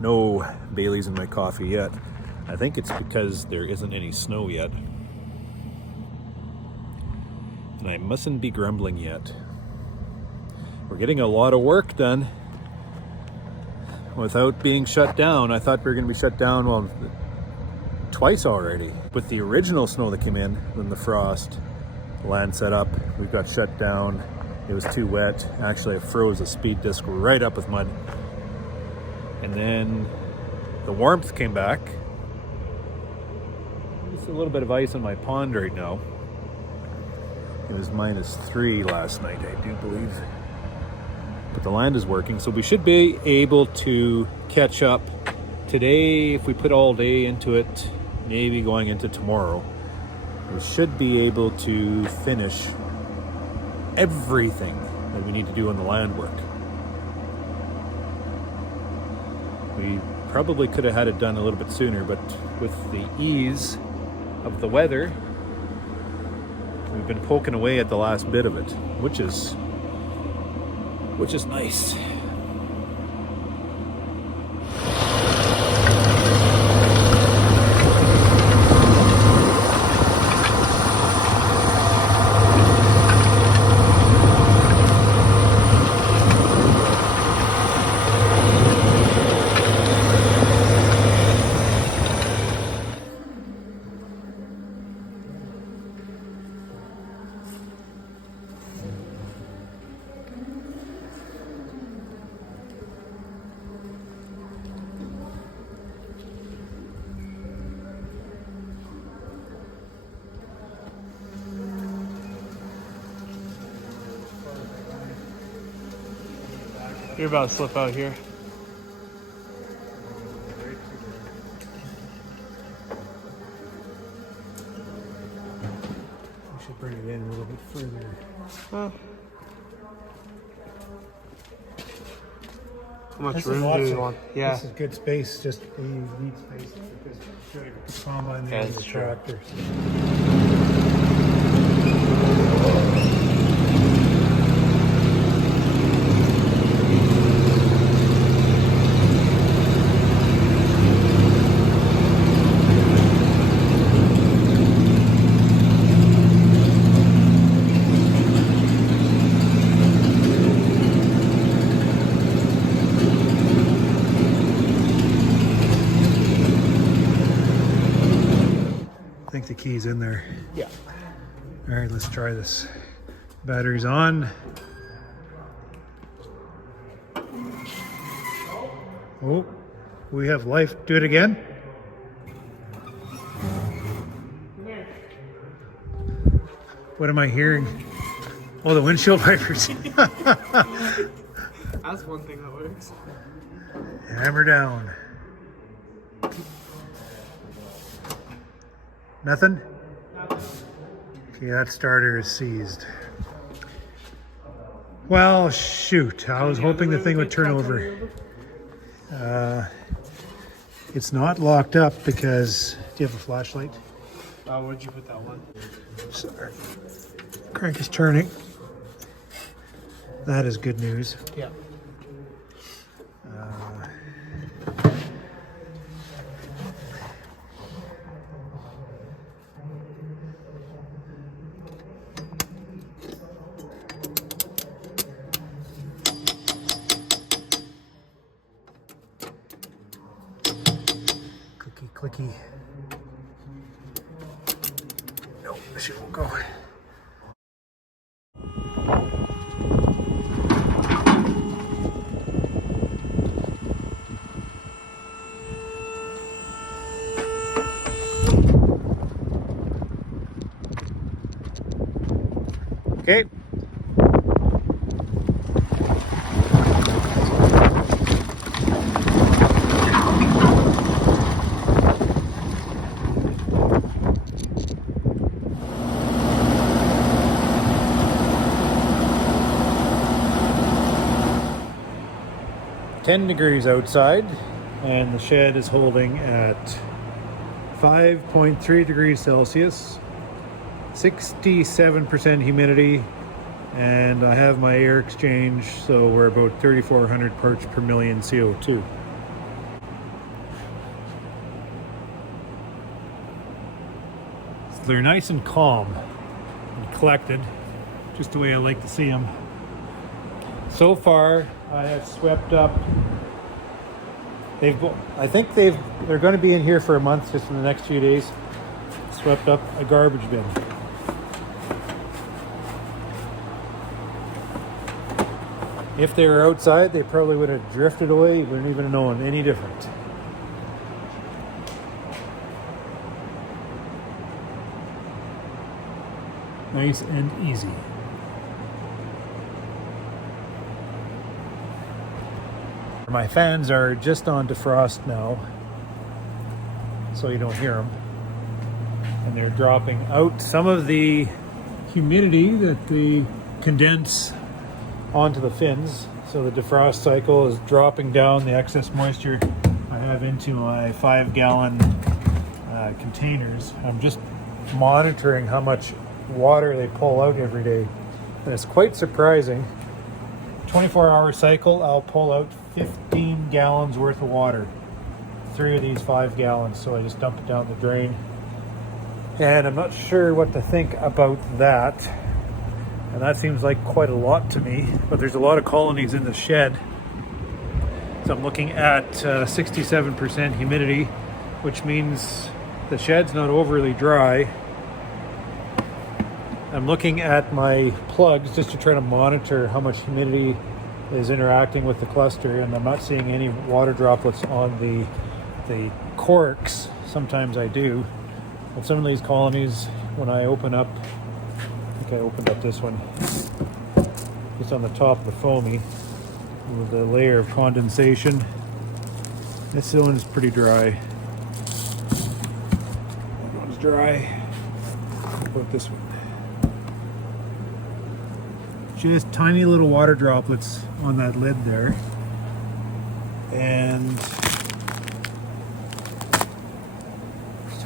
no Baileys in my coffee yet. I think it's because there isn't any snow yet. And I mustn't be grumbling yet. We're getting a lot of work done without being shut down. I thought we were going to be shut down, well, twice already. With the original snow that came in, then the frost, the land set up, we got shut down. It was too wet. Actually, it froze the speed disc right up with mud. And then the warmth came back. There's a little bit of ice on my pond right now. It was -3 last night, I do believe. But the land is working, so we should be able to catch up today. If we put all day into it, maybe going into tomorrow, we should be able to finish everything that we need to do on the land work. We probably could have had it done a little bit sooner, but with the ease of the weather, we've been poking away at the last bit of it, which is nice. You're about to slip out here. We should bring it in a little bit further. Huh. How much This is room lots do you of- want? Yeah. This is good space, just you need space because you got the combine there and the That's true. tractors. I think the key's in there. Yeah. All right, let's try this. Battery's on. Oh, we have life. Do it again. What am I hearing? Oh, the windshield wipers. That's one thing that works. Hammer down. Nothing? Okay, that starter is seized. Well, shoot. I was hoping the thing would turn over. It's not locked up because... Do you have a flashlight? Where'd you put that one? Sorry. Crank is turning. That is good news. Yeah. Clicky, clicky. No, this shit won't go. Okay. $10 outside, and the shed is holding at 5.3 degrees Celsius, 67% humidity, and I have my air exchange, so we're about 3,400 parts per million CO2. They're nice and calm and collected, just the way I like to see them. So far, I have swept up. I think they're going to be in here for a month, just in the next few days. Swept up a garbage bin. If they were outside, they probably would have drifted away. You wouldn't even have known any different. Nice and easy. My fans are just on defrost now, so you don't hear them. And they're dropping out some of the humidity that they condense onto the fins. So the defrost cycle is dropping down the excess moisture I have into my 5-gallon containers. I'm just monitoring how much water they pull out every day. And it's quite surprising. 24-hour cycle, I'll pull out 15 gallons worth of water. 3 of these 5 gallons, so I just dump it down the drain. And I'm not sure what to think about that. And that seems like quite a lot to me, but there's a lot of colonies in the shed. So I'm looking at 67% humidity, which means the shed's not overly dry. I'm looking at my plugs just to try to monitor how much humidity is interacting with the cluster, and I'm not seeing any water droplets on the corks. Sometimes I do. But some of these colonies, when I open up, I think I opened up this one, just on the top of the foamy, with a layer of condensation. This one is pretty dry. That one's dry. How about this one? Just tiny little water droplets on that lid there. And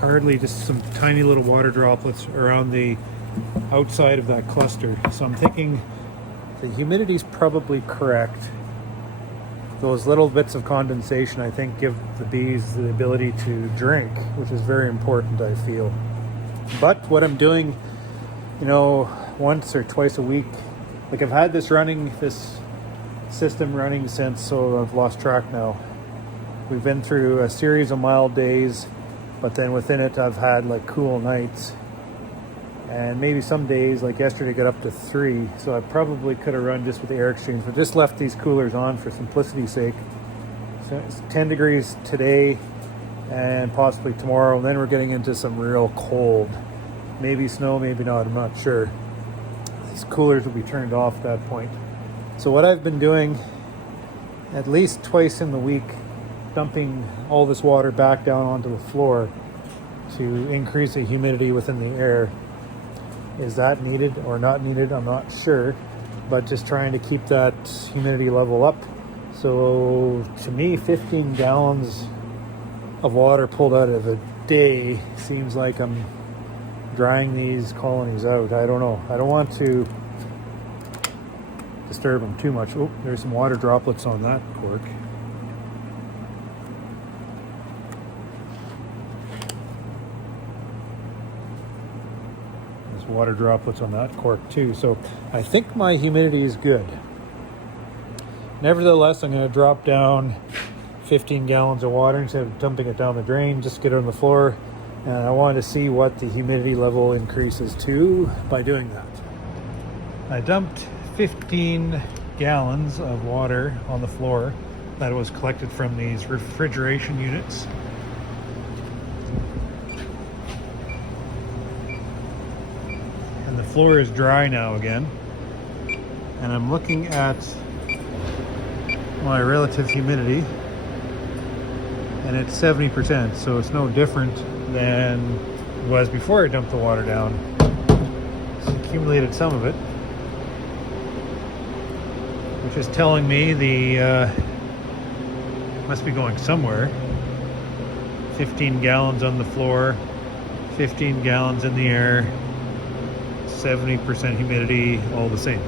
hardly, just some tiny little water droplets around the outside of that cluster. So I'm thinking the humidity's probably correct. Those little bits of condensation, I think, give the bees the ability to drink, which is very important, I feel. But what I'm doing, once or twice a week, like I've had this system running since, so I've lost track now. We've been through a series of mild days, but then within it I've had like cool nights. And maybe some days, like yesterday, got up to 3. So I probably could have run just with the air exchange, but just left these coolers on for simplicity's sake. So it's 10 degrees today and possibly tomorrow. And then we're getting into some real cold. Maybe snow, maybe not, I'm not sure. These coolers will be turned off at that point. So what I've been doing at least twice in the week, dumping all this water back down onto the floor to increase the humidity within the air. Is that needed or not needed? I'm not sure, but just trying to keep that humidity level up. So to me, 15 gallons of water pulled out of a day seems like I'm drying these colonies out. I don't know. I don't want to disturb them too much. Oh, there's some water droplets on that cork. There's water droplets on that cork too. So I think my humidity is good. Nevertheless, I'm going to drop down 15 gallons of water instead of dumping it down the drain. Just get it on the floor. And I wanted to see what the humidity level increases to by doing that. I dumped 15 gallons of water on the floor that was collected from these refrigeration units. And the floor is dry now again. And I'm looking at my relative humidity, and it's 70%, so it's no different than it was before I dumped the water down. It's accumulated some of it, which is telling me the must be going somewhere. 15 gallons on the floor, 15 gallons in the air, 70% humidity, all the same.